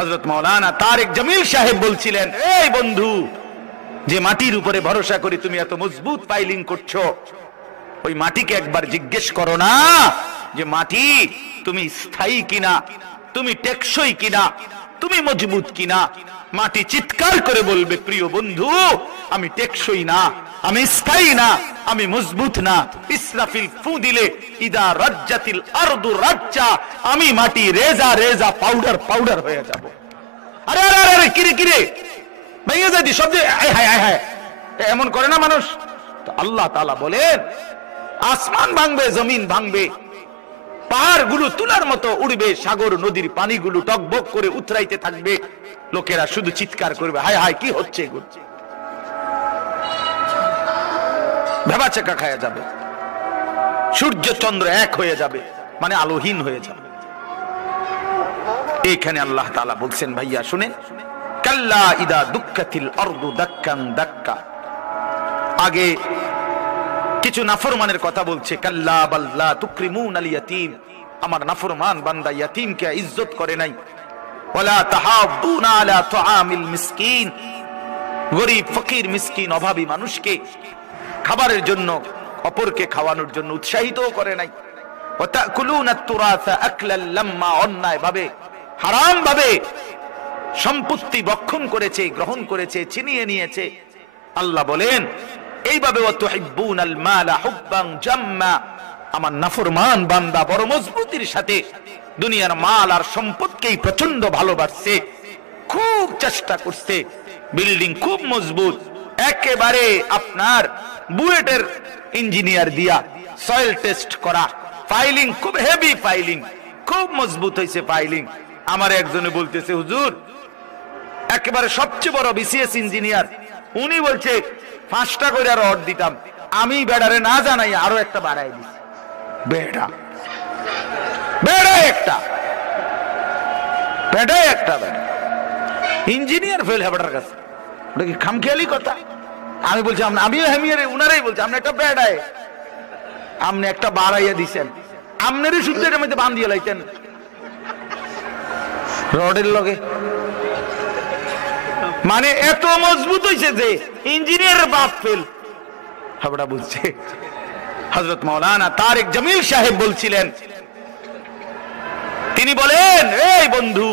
হযরত মাওলানা তারেক জামিল সাহেব বলছিলেন, এই বন্ধু, যে মাটির উপরে ভরসা করে তুমি এত মজবুত ফাইলিং করছো, ওই মাটিকে একবার জিজ্ঞেস করো না যে মাটি তুমি স্থায়ী কিনা, তুমি টেকসই কিনা, তুমি মজবুত কিনা। মাটি চিৎকার করে বলবে, প্রিয় বন্ধু, আমি টেকসই না, আমি স্থায়ী না, আমি মজবুত না। ইসরাফিল ফু দিলে ইদা রাজ্জাতিল আরদু রাজ্জা, আমি মাটি রেজা রেজা পাউডার পাউডার হয়ে যাব। আরে আরে আরে কিরে কিরে ভেঙে যাই শব্দে, হায় হায় হায়, এমন করে না মানুষ। তো আল্লাহ তাআলা বলেন, আসমান ভাঙবে, জমিন ভাঙবে, পাহাড় গুলো তুলার মতো উড়বে, সাগর নদীর পানিগুলো টকবক করে উতরাইতে থাকবে, লোকেরা শুধু চিৎকার করবে, হায় হায় কি হচ্ছে এগুলো। ভেবাচাকা খায়া যাবে, সূর্য চন্দ্র এক হয়ে যাবে, মানে আলোহীন হয়ে যাবে। এখানে আল্লাহ তাআলা বলছেন, ভাইয়া শুনেন, কাল্লা ইদা দুক্কাতিল আরদু দাক্কান দাক্কা। আগে কিছু নাফরমানের কথা বলছে, কাল্লা বাল্লা তুকরিমুনাল ইয়াতীম, আমার নাফরমান বান্দা ইয়াতীমকে ইজ্জত করে নাই। ওয়ালা তাহাদ্দুনা আলা তুআমিল মিসকিন, গরীব ফকির মিসকিন অভাবী মানুষকে খাবারের জন্য, অপরকে খাওয়ানোর জন্য উৎসাহিত করে নাই। ওয়া তাকুলুনাত তুরাসা আকলাল লাম্মা, অন্যায় ভাবে হারাম ভাবে সম্পত্তি ভক্ষণ করেছে, গ্রহণ করেছে, ছিনিয়ে নিয়েছে। আল্লাহ বলেন এইভাবে, ওয়া তুহিব্বুনাল মালা হুব্বান জাম্মা, আমার নাফরমান বান্দা বড় মজবুতির সাথে দুনিয়ার মাল আর সম্পদকেই প্রচন্ড ভালোবাসছে, খুব চেষ্টা করছে, বিল্ডিং খুব মজবুত, একেবারে আপনার বুয়েটের ইঞ্জিনিয়ার দিয়া সয়েল টেস্ট করা, ফাইলিং খুব হেভি ফাইলিং, খুব মজবুত হয়েছে ফাইলিং। আমার একজনে বলতেছে, হুজুর একেবারে সবচেয়ে বড় বিসিএস ইঞ্জিনিয়ার, উনি বলছে 5টা করে আর অর্ড দিতাম, আমি বেড়ারে না জানাই আরো একটা বাড়াই দিছি। বেড়া বেড়া একটা বেড়া একটা বেড়া ইঞ্জিনিয়ার ফেল হেবাটার কাছে, ওটা কি খামখেয়ালি কথা? আমি বলছি, আমিও হেমিয়ারে উনারাই বলছি, আপনি একটা বেড়ায়, আপনি একটা বাড়াইয়া দিছেন, আপনারই সূত্রের মধ্যে বান্ধিয়ে লাইতেন রডের লগে। মানে এত মজবুত হয়েছে যে ইঞ্জিনিয়ারের বাপ ফেল হাবড়া বুঝছে। হযরত মাওলানা তারেক জামিল সাহেব বলছিলেন, তিনি বলেন, এই বন্ধু,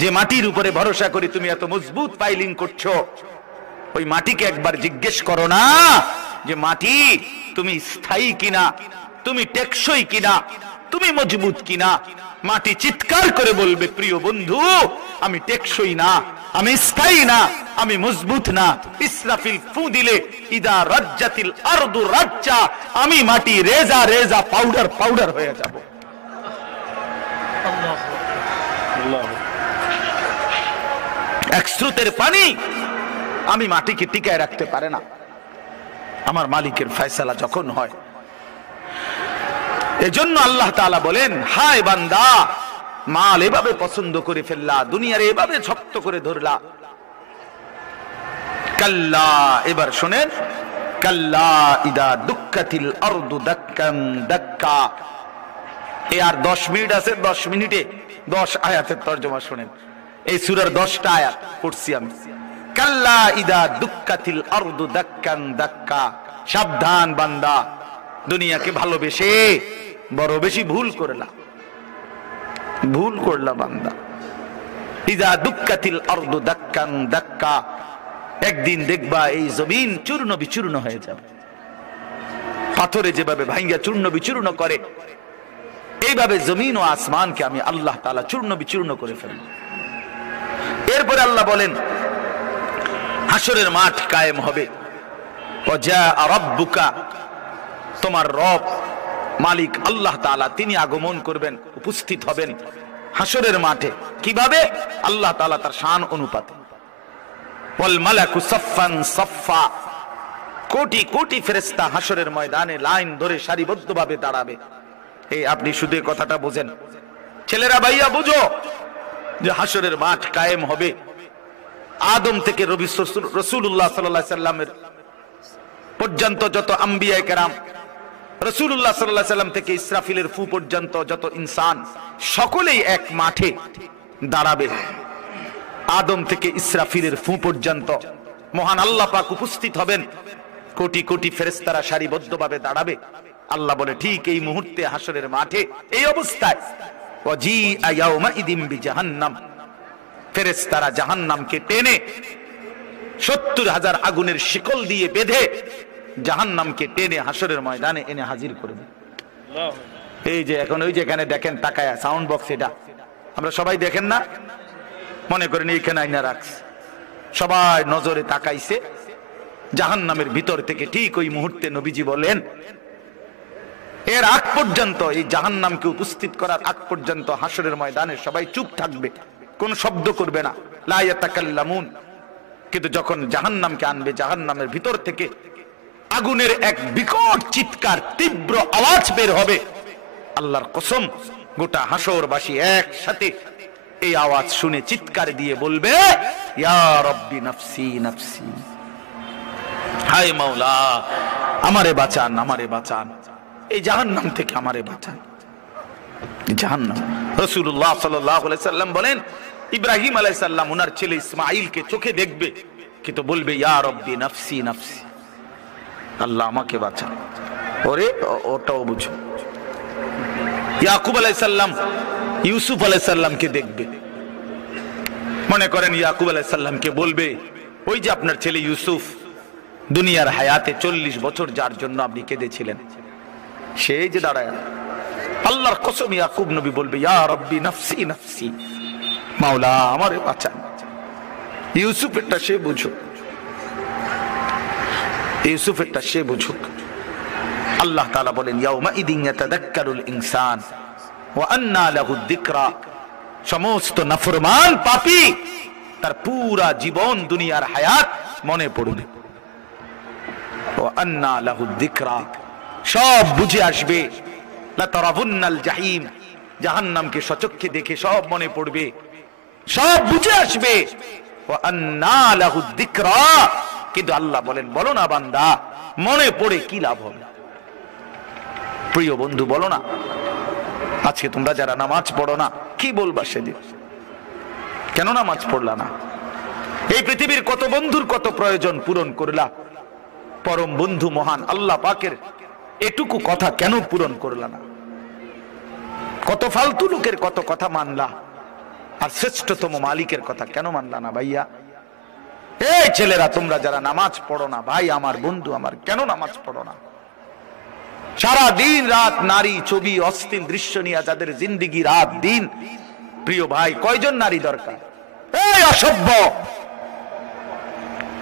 যে মাটির উপরে ভরসা করে তুমি এত মজবুত ফাইলিং করছো, ওই মাটিকে একবার জিজ্ঞেস করো না যে মাটি তুমি স্থায়ী কিনা, তুমি টেকসই কিনা, তুমি মজবুত কিনা। মাটি চিৎকার করে বলবে, প্রিয় বন্ধু, আমি টেকসই না, আমি স্থায়ী না, আমি মজবুত না। ইসরাফিল ফু দিলে ইদা রাজ্জাতিল আরদু রাজ্জা, আমি মাটি রেজা রেজা পাউডার পাউডার হয়ে যাব। এক স্রোতের পানি আমি মাটিকে টিকায় রাখতে পারে না। আমার মালিকের ফয়সালা যখন হয়, এজন্য আল্লাহ তাআলা বলেন, হায় বান্দা, মাল এভাবে পছন্দ করে ফেললা, দুনিয়ার এভাবে শক্ত করে ধরলা। কাল্লা, এবার শুনেন, কাল্লা ইদা দুক্কাতিল আরদু দাক্কান দাক্কা। এই আর 10 মিনিট আছে, 10 মিনিটে 10 আয়াতের তরজমা শুনেন। এই সূরার 10টা আয়াত পড়ছি আমি। কাল্লা ইদা দুক্কাতিল আরদু দাক্কান দাক্কা, সাবধান বান্দা, দুনিয়াকে ভালোবেসে বড় বেশি ভুল করলা, ভুল করলা বান্দা। ইদা দুক্কাতিল আরদু দাক্কান দাক্কা, একদিন দেখবা এই জমিন চূর্ণ বিচূর্ণ হয়ে যাবে। পাথরে যেভাবে ভাঙ্গা চূর্ণ বিচূর্ণ করে, এইভাবে জমিন ও আসমানকে আমি আল্লাহ তাআলা চূর্ণ বিচূর্ণ করে ফেলব। এরপরে আল্লাহ বলেন, হাসরের মাঠ কায়েম হবে। ওয়াজা রাব্বুকা, তোমার রব মালিক আল্লাহ তাআলা তিনি আগমন করবেন, উপস্থিত হবেন হাসরের মাঠে। কিভাবে? আল্লাহ তাআলা তার শান অনুপাতে। ওয়াল মালাকু সাফফান সাফফা, কোটি কোটি ফেরেশতা হাসরের ময়দানে লাইন ধরে সারিবদ্ধভাবে দাঁড়াবে। এই আপনি শুধু এই কথাটা বুঝেন, ছেলেরা ভাইয়া বুঝো যে হাসরের মাঠ কায়েম হবে। আদম থেকে রাসূলুল্লাহ সাল্লাল্লাহু আলাইহি সাল্লামের পর্যন্ত যত আম্বিয়ায়ে কেরাম, রাসূলুল্লাহ সাল্লাল্লাহু আলাইহি সাল্লাম থেকে ইসরাফিলের ফু পর্যন্ত যত ইনসান, সকলেই এক মাঠে দাঁড়াবে। আদম থেকে ইসরাফিলের ফু পর্যন্ত মহান আল্লাহ পাক উপস্থিত হবেন। কোটি কোটি ফেরেশতারা সারিবদ্ধভাবে দাঁড়াবে। আল্লাহ বলে ঠিক এই মুহূর্তে হাসরের মাঠে এই অবস্থায় ওয়াজিআ ইয়াউমাইদিন বিজাহান্নাম, ফেরেশতারা জাহান্নামকে টেনে 70,000 আগুনের শিকল দিয়ে বেঁধে জাহান্নামকে টেনে হাসরের ময়দানে এনে হাজির করবে। এই যে এখন ওই যেখানে দেখেন তাকায় সাউন্ড বক্স, এটা আমরা সবাই দেখেন না, মনে করেন এইখানে আইনা রাখছে, সবাই নজরে তাকাইছে জাহান্নামের ভিতর থেকে। ঠিক ওই মুহূর্তে নবীজি বলেন এর আগ পর্যন্ত, এই জাহান্নামকে উপস্থিত করার আগ পর্যন্ত হাসরের ময়দানে সবাই চুপ থাকবে, কোন শব্দ করবে না, লা ইয়াতাকাল্লামুন। কিন্তু যখন জাহান্নামকে আনবে, জাহান্নামের ভিতর থেকে আগুনের এক বিকট চিৎকার, তীব্র আওয়াজ বের হবে। আল্লাহর কসম, গোটা হাসরবাসী একসাথে এই আওয়াজ শুনে চিৎকার দিয়ে বলবে ইয়া রব্বি নাফসি নাফসি, হায় মাওলা আমারে বাঁচান, আমারে বাঁচান, এই জাহান্নাম থেকে আমারে বাঁচান। জাহান্নাম, রাসূলুল্লাহ সাল্লাল্লাহু আলাইহি সাল্লাম বলেন ইব্রাহিম আলাইহিস সালাম ওনার ছেলে ইসমাঈলকে চোখে দেখবে, কিন্তু বলবে ইয়া রব্বি নাফসি নাফসি, আল্লাহ আমাকে বাঁচান। ওরে ওটাও বুঝো। ইয়াকুব আলাইহিস সালাম ইউসুফ আলাইহিস সালামকে দেখবে, মনে করেন ইয়াকুব আলাইহিস সালামকে বলবে ওই যে আপনার ছেলে ইউসুফ দুনিয়ার হায়াতে 40 বছর যার জন্য আপনি কেঁদেছিলেন, সেই যে দাঁড়ায়। আল্লাহর কসম ইয়াকুব নবী বলবে ইয়া রব্বি নাফসি নাফসি, মাওলা আমারে বাঁচান। ইউসুফেরটা সে বুঝুক, ইউসুফেরটা সে বুঝুক। আল্লাহ তাআলা বলেন ইয়াউমাইদিন ইয়াতাযাক্কারুল ইনসান ওয়া আন্না লাহু যিকরা, সমস্ত নাফরমান পাপী তার পুরা জীবন দুনিয়ার হায়াত মনে পড়বে। ওয়া আন্না লাহু যিকরা, সব বুঝে আসবে। লা তারাবুন্নাল জাহিম, জাহান্নামকে সচক্ষে দেখে সব মনে পড়বে, সব বুঝে আসবে। ওয়া আন্না লাহু যিকরা, কিন্তু আল্লাহ বলেন বলো না বান্দা মনে পড়ে কি লাভ হবে। প্রিয় বন্ধু বলো না, আজকে তোমরা যারা নামাজ পড়ো না কি বলবা সেদিন? কেন নামাজ পড়লা না? এই পৃথিবীর কত বন্ধুর কত প্রয়োজন পূরণ করলা, পরম বন্ধু মহান আল্লাহ পাকের এটুকু কথা কেন পূরণ করলা না? কত ফালতু লোকের কত কথা মানলা, আর শ্রেষ্ঠতম মালিকের কথা কেন মানলা না ভাইয়া? এই ছেলেরা তোমরা যারা নামাজ পড়ো না, ভাই আমার বন্ধু আমার, কেন নামাজ পড়ো না? সারা দিন রাত নারী ছবি অশ্লীল দৃশ্য নিয়ে যাদের জিন্দেগি রাত দিন, প্রিয় ভাই কয়জন নারী দরকার? এই অসভ্য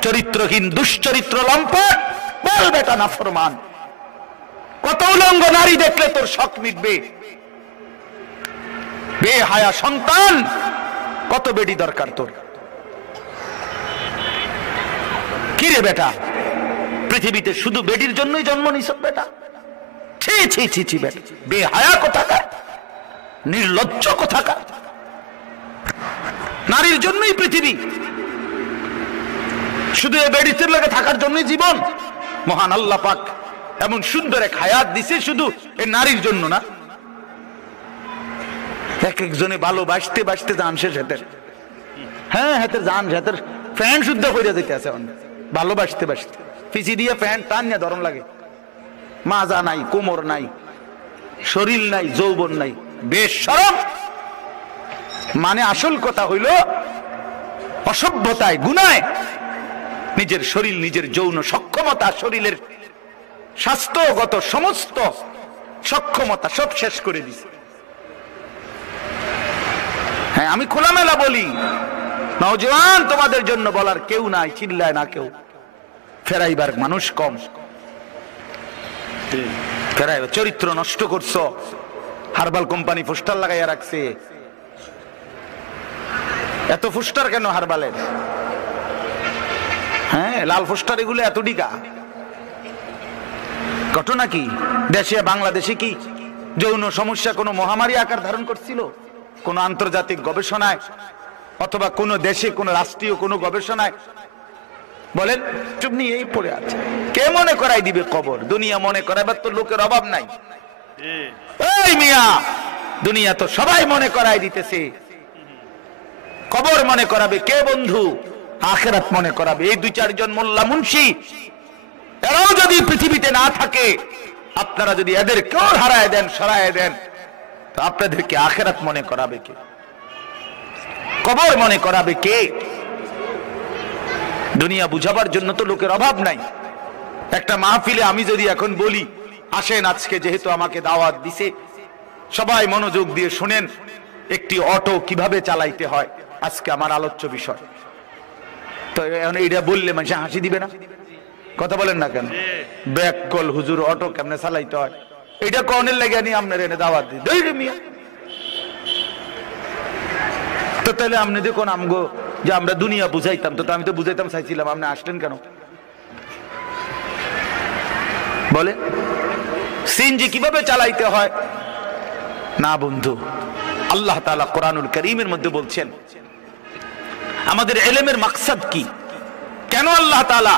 চরিত্রহীন দুশ্চরিত্র লম্পট, বল বেটা নাফরমান, কত উলঙ্গ নারী দেখলে তোর শখ মিটবে? বেহায়া সন্তান, কত বেডি দরকার তোর? কি রে বেটা, পৃথিবীতে শুধু বেডির জন্যই জন্ম নিছ বেটা? ছি ছি ছি ছি বেটা, বেহায়া কোথাকার, নির্লজ্জ কোথাকার। নারীর জন্যই পৃথিবী, শুধু এই বেডিতে লাগে থাকার জন্যই জীবন। মহান আল্লাহ পাক এমন সুন্দর এক হায়াত দিছে শুধু এই নারীর জন্য না। এক একজনে ভালোবাসতে বাসতে জান শেষ হেতের, হ্যাঁ হেতের জান হেতের প্যান্ট শুদ্ধ করে যেতে আছে ভালোবাসতে বাসতে, পিছি দিয়ে প্যান্ট টান নিয়ে ধরন লাগে, মাজা নাই, কোমর নাই, শরীর নাই, যৌবন নাই, বেশ শরম। মানে আসল কথা হইল অসভ্যতায় গুনায় নিজের শরীর, নিজের যৌন সক্ষমতা, শরীরের স্বাস্থ্যগত সমস্ত সক্ষমতা সব শেষ করে দিছে। হ্যাঁ আমি খোলামেলা বলি, নওজোয়ান তোমাদের জন্য বলার কেউ নাই, চিল্লায় না কেউ, ফেরাইবার মানুষ কম, ফেরাই চরিত্র নষ্ট করছো। হারবাল কোম্পানি পোস্টার লাগাইয়া রাখছে, এত পোস্টার কেন হারবালের? হ্যাঁ লাল পোস্টার এগুলো এত ডিকা, ঘটনা কি? দেশে বাংলাদেশে কি যৌন সমস্যা কোনো মহামারী আকার ধারণ করছিল? কোন আন্তর্জাতিক গবেষণায় অথবা কোন দেশে কোন রাষ্ট্রীয় কোন গবেষণায় বলেন? চুপ নিয়ে এই পড়ে আছে। কে মনে করাই দিবে কবর? দুনিয়া মনে করাইবার তো লোকের অভাব নাই। এই মিয়া, দুনিয়া তো সবাই মনে করাই দিতেছে। কবর মনে করাবে কে বন্ধু? আখিরাত মনে করাবে। এই দুই চারজন মোল্লা মুন্সি, এরাও যদি পৃথিবীতে না থাকে, আপনারা যদি এদের কেউ হারায় দেন, সরায় দেন, তো আপনাদেরকে আখিরাত মনে করাবে কে? কবর মনে করাবে কে? দুনিয়া বুঝাবার জন্য তো লোকের অভাব নাই। একটা মাহফিলে আমি যদি এখন বলি, আসেন আজকে যেহেতু আমাকে দাওয়াত দিছে, সবাই মনোযোগ দিয়ে শুনেন একটি অটো কিভাবে চালাইতে হয়, আজকে আমার আলোচ্য বিষয়। তো এটা বললে মানুষ হাসি দিবে না? কথা বলেন না কেন? ব্যাককল হুজুর, অটো কেমনে চালাইতে হয় এটা কনের লাগে নি আপনার এনে দাওয়াত দিই? তো তাহলে আপনি দেখুন আমগো যে আমরা দুনিয়া বুঝাইতাম, তো আমি তো বুঝাইতাম চাইছিলাম, আপনি আসলেন কেন? বলে সিএনজি কিভাবে চালাইতে হয় না বন্ধু, আল্লাহ তাআলা কোরআনুল কারীমের মধ্যে বলছেন আমাদের ইলমের মাকসাদ কি, কেন আল্লাহ তাআলা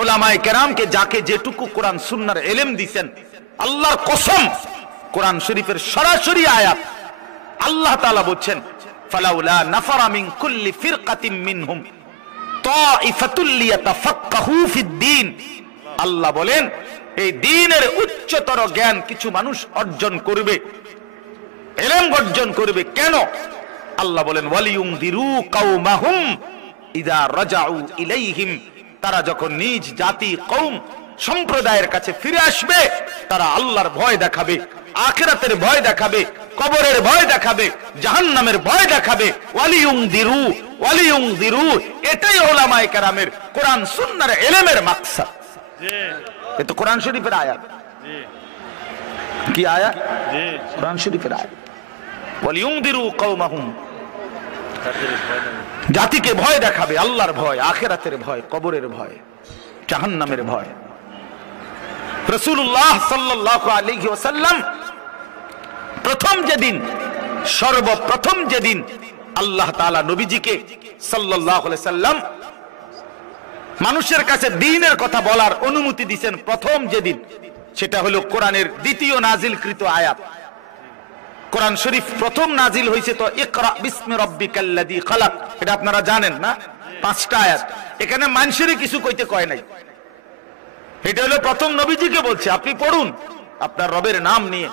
উলামায়ে কেরামকে যাকে যেটুকু কোরআন সুন্নাহর ইলম দিবেন, আল্লাহর কসম কোরআন শরীফের সরাসরি আয়াত, আল্লাহ তাআলা বলছেন ফালাউলা নাফারা মিন কুল্লি ফিরকাতিন মিনহুম তাইফাতুল লিয়াতাফাক্কাহু ফিদ-দ্বীন। আল্লাহ বলেন এই দ্বীনের উচ্চতর জ্ঞান কিছু মানুষ অর্জন করবে, ইলম অর্জন করবে। কেন? আল্লাহ বলেন ওয়ালিয়ুনদিরু কওমাহুম ইযা রাজাউ ইলাইহিম, তারা যখন নিজ জাতি কওম সম্প্রদায়ের কাছে ফিরে আসবে, তারা আল্লাহর ভয় দেখাবে, আখিরাতের ভয় দেখাবে, কবরের ভয় দেখাবে, জাহান্নামের ভয় দেখাবে। ওয়ালিয়ুনদিরু, এটাই উলামায়ে কেরামের কোরআন সুন্নাহর ইলমের মাকসাদ। এ তো কোরআন শরীফের আয়াত। কি আয়াত? কোরআন শরীফের আয়াত। ওয়ালিয়ুনদিরু কওমাহুম, জাতিকে ভয় দেখাবে, আল্লাহর ভয়, আখিরাতের ভয়, কবরের ভয়, জাহান্নামের ভয়। রাসূলুল্লাহ সাল্লাল্লাহু আলাইহি ওয়াসাল্লাম সর্বপ্রথম যেদিন আল্লাহ তাআলা নবীজিকে সাল্লাল্লাহু আলাইহি সাল্লাম মানুষের কাছে দ্বীনের কথা বলার অনুমতি দিয়েছেন, প্রথম যেদিন, সেটা হলো কোরআনের দ্বিতীয় নাজিলকৃত আয়াত। কোরআন শরীফ প্রথম নাজিল হয়েছে তো ইকরা বিসমি রাব্বিকাল্লাযী খালাক, এটা আপনারা জানেন না? 5টা আয়াত। এখানে মানুষেরই কিছু কইতে কয় নাই, এটা হলো প্রথম নবীজিকে বলছে আপনি পড়ুন আপনার রবের নাম নিয়ে,